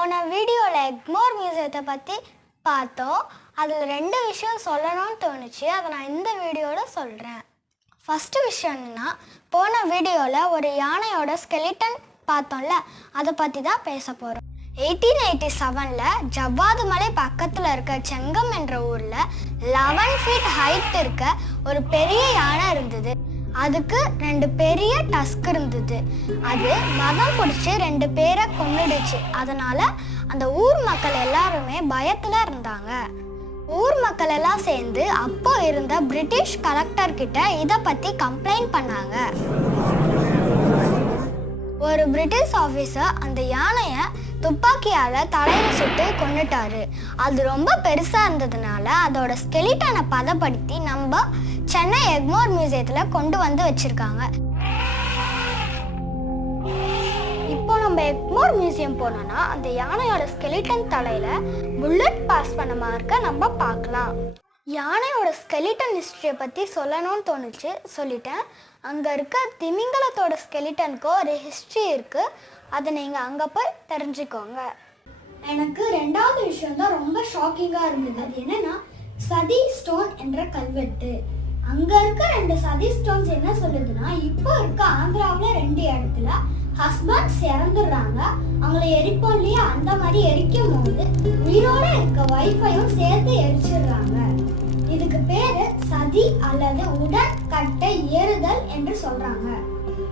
போன வீடியோவில் எக்மோர் மியூசியத்தை பற்றி பார்த்தோம். அதில் ரெண்டு விஷயம் சொல்லணும்னு தோணுச்சு. அதை நான் இந்த வீடியோவில் சொல்கிறேன் ஃபஸ்ட்டு விஷயம் போன வீடியோவில் ஒரு யானையோட ஸ்கெலிட்டன் பார்த்தோம்ல அதை பற்றி தான் பேச போகிறோம் எயிட்டீன் எயிட்டி செவனில் ஜவ்வாது மலை பக்கத்தில் இருக்க செங்கம் என்ற ஊரில் லெவன் ஃபீட் ஹைட் இருக்க ஒரு பெரிய யானை இருந்தது. அதுக்கு ரெண்டு பெரிய டஸ்க் இருந்தது. அது மதம் பிடிச்சி ரெண்டு பேரை கொண்டுடுச்சு அதனால அந்த ஊர் மக்கள் எல்லாருமே பயத்தில் இருந்தாங்க. ஊர் மக்கள் எல்லாம் சேர்ந்து அப்போ இருந்த பிரிட்டிஷ் கலெக்டர் கிட்ட இதை பற்றி கம்ப்ளைண்ட் பண்ணாங்க. பிரிட்டிஷ் ஆஃபீஸர் அந்த யானையை துப்பாக்கியால் தலையில் சுட்டு கொண்டுட்டாரு அது ரொம்ப பெருசாக இருந்ததுனால அதோட ஸ்கெலிட்டனை பதப்படுத்தி நம்ம சென்னை எக்மோர் மியூசியத்தில் கொண்டு வந்து வச்சுருக்காங்க. இப்போ நம்ம எக்மோர் மியூசியம் போனோம்னா அந்த யானையோட ஸ்கெலிட்டன் தலையில் புல்லட் பாஸ் பண்ண மார்க்கை நம்ம பார்க்கலாம். யானையோட ஸ்கெலிட்டன் ஹிஸ்ட்ரியை பற்றி சொல்லணும்னு தோணுச்சு. சொல்லிட்டேன். அங்கே இருக்க திமிங்கலத்தோட ஸ்கெலிட்டனுக்கு ஒரு ஹிஸ்ட்ரி இருக்குது அதை நீங்கள் அங்கே போய் தெரிஞ்சுக்கோங்க. எனக்கு ரெண்டாவது விஷயம் தான் ரொம்ப ஷாக்கிங்காக இருந்தது. அது என்னன்னா சதி ஸ்டோன் என்ற கல்வெட்டு. அங்கே இருக்க ரெண்டு சதி ஸ்டோன்ஸ் என்ன சொல்லுதுன்னா இப்போ இருக்க ஆந்திராவில் ரெண்டு இடத்துல ஹஸ்பண்ட்ஸ் இறந்துடுறாங்க. அவங்கள எரிப்போம் இல்லையா? அந்த மாதிரி எரிக்கும் போது உயிரோட இருக்க ஒய்ஃபையும் சேர்த்து எரிச்சிடுறாங்க. அல்லது உடற்கட்டை ஏறுதல் என்று சொல்றாங்க.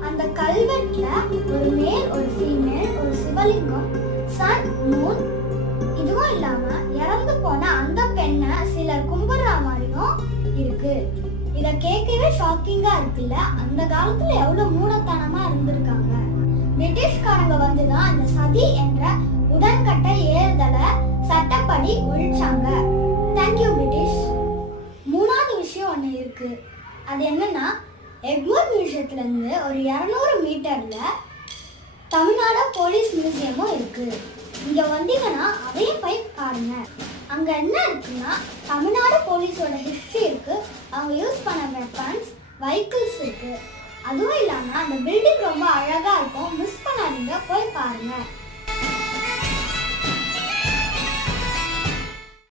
அந்த கல்வெட்டுல ஒரு மேல் ஒரு ஃபீமேல் ஒரு சிவலிங்கம் சன் மூன் இதுவும் இல்லாம இறந்து போன அந்த பெண்ணை சிலர் கும்பிடுற மாதிரியும் இருக்கு. இத கேட்கவே ஷாக்கிங்கா இருக்குல்ல? அந்த காலத்துல எவ்வளவு மூடத்தனமா இருந்திருக்காங்க. பிரிட்டிஷ்காரங்க வந்துதான் அந்த சதி என்ற இருக்கு. அது என்னன்னா எக்மோர் மியூசியத்துலேருந்து ஒரு இரநூறு மீட்டரில் தமிழ்நாடு போலீஸ் மியூசியமும் இருக்கு. இங்கே வந்தீங்கன்னா அதையும் போய் பாருங்க. அங்கே என்ன இருக்குன்னா தமிழ்நாடு போலீஸோட ஹிஸ்ட்ரி இருக்கு. அவங்க யூஸ் பண்ண வெப்பன்ஸ் வெஹிக்கிள்ஸ் இருக்கு. அதுவும் இல்லாமல் அந்த பில்டிங் ரொம்ப அழகாக இருக்கும். மிஸ் பண்ணாதீங்க போய் பாருங்கள்